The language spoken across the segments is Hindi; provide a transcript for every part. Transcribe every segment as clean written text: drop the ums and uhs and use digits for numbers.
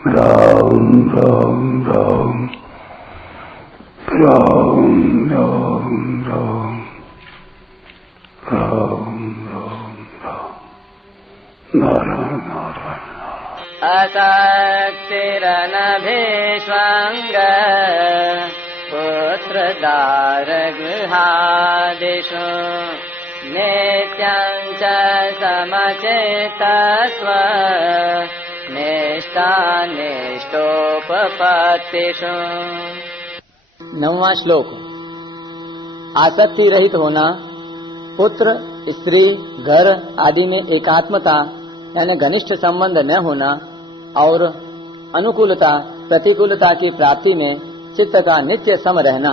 राम राम राम राम राम राम राम राम राम नारायण नारायण असक्तिरनभिष्वङ्ग पुत्रदारगृहादिषु नित्यं च समचेतस्व निष्ठानिष्ठोपपत्तिषु। 9वां श्लोक। आसक्ति रहित होना, पुत्र, स्त्री, घर आदि में एकात्मता यानी घनिष्ठ संबंध न होना और अनुकूलता प्रतिकूलता की प्राप्ति में चित्त का नित्य सम रहना।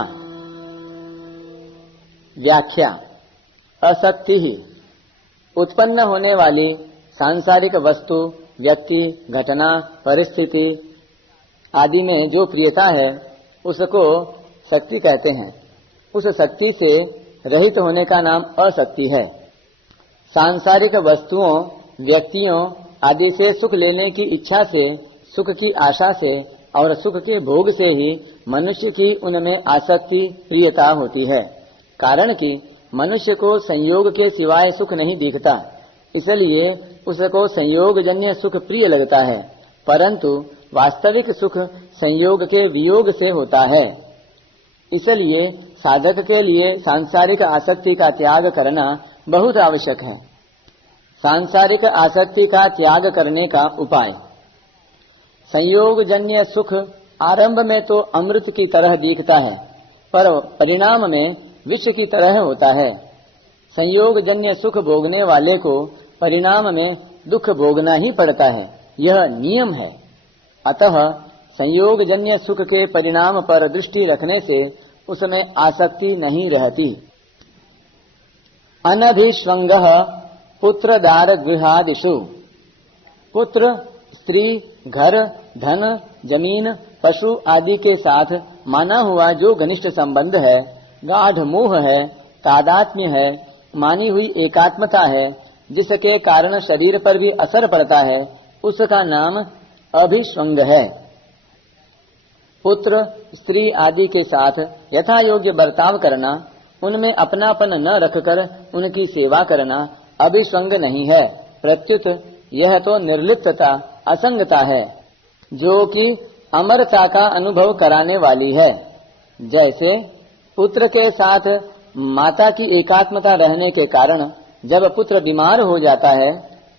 व्याख्या। असक्ति ही उत्पन्न होने वाली सांसारिक वस्तु, व्यक्ति, घटना, परिस्थिति आदि में जो प्रियता है उसको शक्ति कहते हैं। उस शक्ति से रहित होने का नाम असक्ति है। सांसारिक वस्तुओं, व्यक्तियों आदि से सुख लेने की इच्छा से, सुख की आशा से और सुख के भोग से ही मनुष्य की उनमें आसक्ति प्रियता होती है। कारण कि मनुष्य को संयोग के सिवाय सुख नहीं दिखता, इसलिए उसको संयोगजन्य सुख प्रिय लगता है, परंतु वास्तविक सुख संयोग के वियोग से होता है। इसलिए साधक के लिए सांसारिक आसक्ति का त्याग करना बहुत आवश्यक है। सांसारिक आसक्ति का त्याग करने का उपाय। संयोगजन्य सुख आरंभ में तो अमृत की तरह दिखता है, पर परिणाम में विष की तरह होता है। संयोगजन्य सुख भोगने वाले को परिणाम में दुख भोगना ही पड़ता है, यह नियम है। अतः संयोगजन्य सुख के परिणाम पर दृष्टि रखने से उसमें आसक्ति नहीं रहती। अनभिष्वंगः पुत्रदार गृहादिषु। पुत्र, स्त्री, घर, धन, जमीन, पशु आदि के साथ माना हुआ जो घनिष्ठ संबंध है, गाढ़ मोह है, तादात्म्य है, मानी हुई एकात्मता है, जिसके कारण शरीर पर भी असर पड़ता है, उसका नाम अभिष्वंग है। पुत्र, स्त्री आदि के साथ यथा योग्य बर्ताव करना, उनमें अपनापन न रखकर उनकी सेवा करना अभिष्वंग नहीं है, प्रत्युत यह तो निर्लिप्तता, असंगता है, जो कि अमरता का अनुभव कराने वाली है। जैसे पुत्र के साथ माता की एकात्मता रहने के कारण जब पुत्र बीमार हो जाता है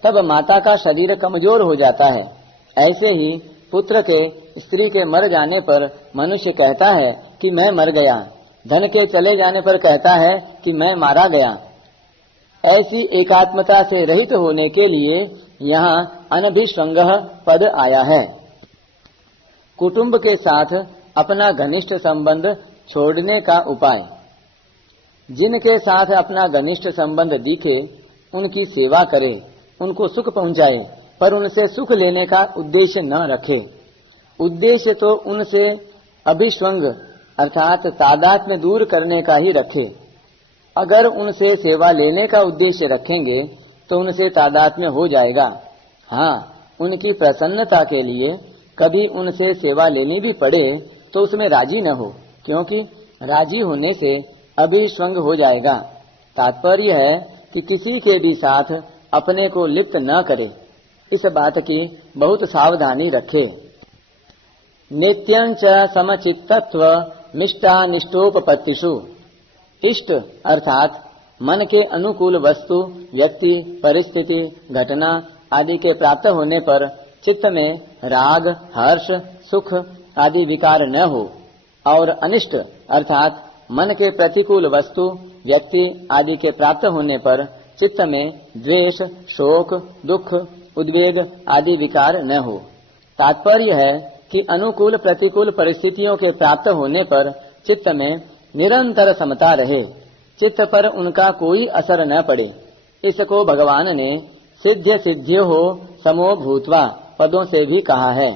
तब माता का शरीर कमजोर हो जाता है, ऐसे ही पुत्र के स्त्री के मर जाने पर मनुष्य कहता है कि मैं मर गया, धन के चले जाने पर कहता है कि मैं मारा गया। ऐसी एकात्मता से रहित होने के लिए यहाँ अनभिष्वंगः पद आया है। कुटुंब के साथ अपना घनिष्ठ संबंध छोड़ने का उपाय। जिनके साथ अपना घनिष्ठ संबंध दिखे उनकी सेवा करे, उनको सुख पहुंचाए, पर उनसे सुख लेने का उद्देश्य न रखे। उद्देश्य तो उनसे अभिष्वंग अर्थात तादात्म्य दूर करने का ही रखे। अगर उनसे सेवा लेने का उद्देश्य रखेंगे तो उनसे तादात्म्य हो जाएगा। हाँ, उनकी प्रसन्नता के लिए कभी उनसे सेवा लेनी भी पड़े तो उसमें राजी न हो, क्योंकि राजी होने से अभिष्वंग हो जाएगा। तात्पर्य है कि किसी के भी साथ अपने को लिप्त न करे, इस बात की बहुत सावधानी रखे। नित्यं च समचित्तत्व मिष्टानिष्टोपपत्तिषु। इष्ट अर्थात मन के अनुकूल वस्तु, व्यक्ति, परिस्थिति, घटना आदि के प्राप्त होने पर चित्त में राग, हर्ष, सुख आदि विकार न हो, और अनिष्ट अर्थात मन के प्रतिकूल वस्तु, व्यक्ति आदि के प्राप्त होने पर चित्त में द्वेष, शोक, दुख, उद्वेग आदि विकार न हो। तात्पर्य है कि अनुकूल प्रतिकूल परिस्थितियों के प्राप्त होने पर चित्त में निरंतर समता रहे, चित्त पर उनका कोई असर न पड़े। इसको भगवान ने सिद्ध्य सिद्ध्यो हो समो भूत्वा पदों से भी कहा है।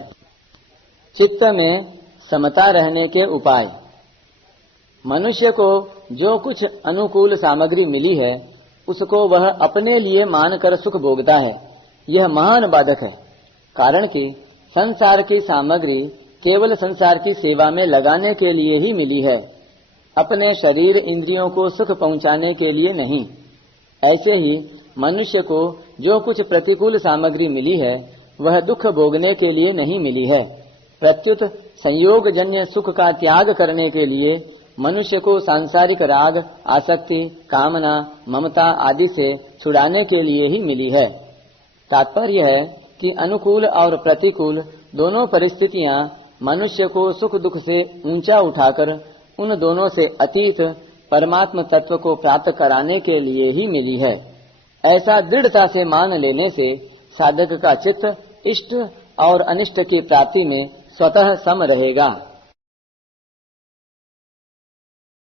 चित्त में समता रहने के उपाय। मनुष्य को जो कुछ अनुकूल सामग्री मिली है उसको वह अपने लिए मानकर सुख भोगता है, यह महान बाधक है। कारण कि संसार की सामग्री केवल संसार की सेवा में लगाने के लिए ही मिली है, अपने शरीर इंद्रियों को सुख पहुंचाने के लिए नहीं। ऐसे ही मनुष्य को जो कुछ प्रतिकूल सामग्री मिली है वह दुख भोगने के लिए नहीं मिली है, प्रत्युत संयोग जन्य सुख का त्याग करने के लिए मनुष्य को सांसारिक राग, आसक्ति, कामना, ममता आदि से छुड़ाने के लिए ही मिली है। तात्पर्य है कि अनुकूल और प्रतिकूल दोनों परिस्थितियां मनुष्य को सुख दुख से ऊंचा उठाकर उन दोनों से अतीत परमात्म तत्व को प्राप्त कराने के लिए ही मिली है। ऐसा दृढ़ता से मान लेने से साधक का चित्त इष्ट और अनिष्ट की प्राप्ति में स्वतः सम रहेगा।